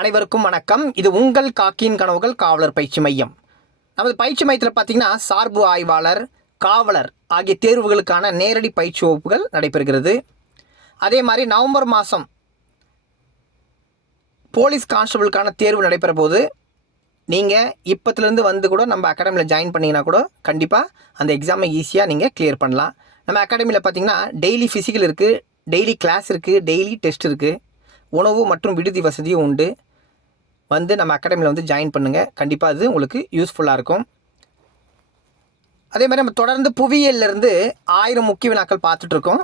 அனைவருக்கும் வணக்கம். இது உங்கள் காக்கியின் கனவுகள் காவலர் பயிற்சி மையம். நமது பயிற்சி மையத்தில் பார்த்தீங்கன்னா சார்பு ஆய்வாளர் காவலர் ஆகிய தேர்வுகளுக்கான நேரடி பயிற்சி வகுப்புகள் நடைபெறுகிறது. அதே மாதிரி நவம்பர் மாதம் போலீஸ் கான்ஸ்டபிளுக்கான தேர்வு நடைபெற போது நீங்கள் இப்போத்துலேருந்து வந்து கூட நம்ம அகாடமியில் ஜாயின் பண்ணிங்கன்னா கூட கண்டிப்பாக அந்த எக்ஸாமை ஈஸியாக நீங்கள் கிளியர் பண்ணலாம். நம்ம அகாடமியில் பார்த்தீங்கன்னா டெய்லி ஃபிசிக்கல் இருக்குது டெய்லி கிளாஸ் இருக்குது டெய்லி டெஸ்ட் இருக்குது உணவு மற்றும் விடுதி வசதியும் உண்டு. வந்து நம்ம அகாடமியில் வந்து ஜாயின் பண்ணுங்கள் கண்டிப்பாக அது உங்களுக்கு யூஸ்ஃபுல்லாக இருக்கும். அதே மாதிரி நம்ம தொடர்ந்து புவியியல்லேருந்து ஆயிரம் முக்கிய வினாக்கள் பார்த்துட்ருக்கோம்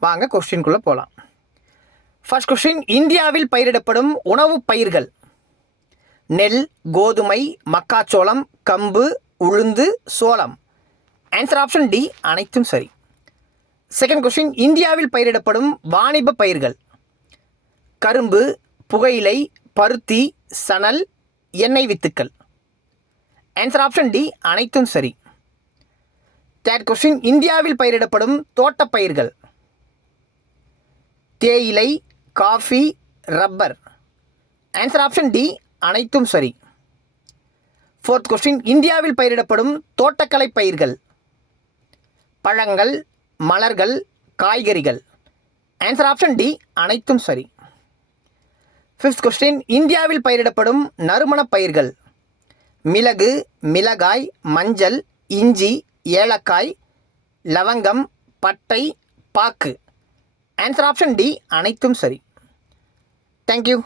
வாங்க கொஸ்டின்குள்ளே போகலாம் ஃபர்ஸ்ட் கொஸ்டின் இந்தியாவில் பயிரிடப்படும் உணவுப் பயிர்கள். நெல் கோதுமை மக்காச்சோளம் கம்பு உளுந்து சோளம். ஆன்சர் ஆப்ஷன் டி அனைத்தும் சரி. செகண்ட் கொஸ்டின் இந்தியாவில் பயிரிடப்படும் வாணிப பயிர்கள். கரும்பு புகையிலை பருத்தி சணல் எண்ணெய் வித்துக்கள். ஆன்சர் ஆப்ஷன் டி அனைத்தும் சரி. தேர்ட் கொஸ்டின் இந்தியாவில் பயிரிடப்படும் தோட்டப்பயிர்கள் தேயிலை coffee rubber. Answer option D அனைத்தும் சரி. ஃபோர்த் கொஸ்டின் இந்தியாவில் பயிரிடப்படும் தோட்டக்கலை பயிர்கள். பழங்கள் மலர்கள் காய்கறிகள். ஆன்சர் ஆப்ஷன் டி அனைத்தும் சரி. ஃபிஃப்த் கொஸ்டின் இந்தியாவில் பயிரிடப்படும் நறுமணப் பயிர்கள். மிளகு மிளகாய் மஞ்சள் இஞ்சி ஏலக்காய் லவங்கம் பட்டை பாக்கு. ஆன்சர் ஆப்ஷன் டி அனைத்தும் சரி. தேங்க்யூ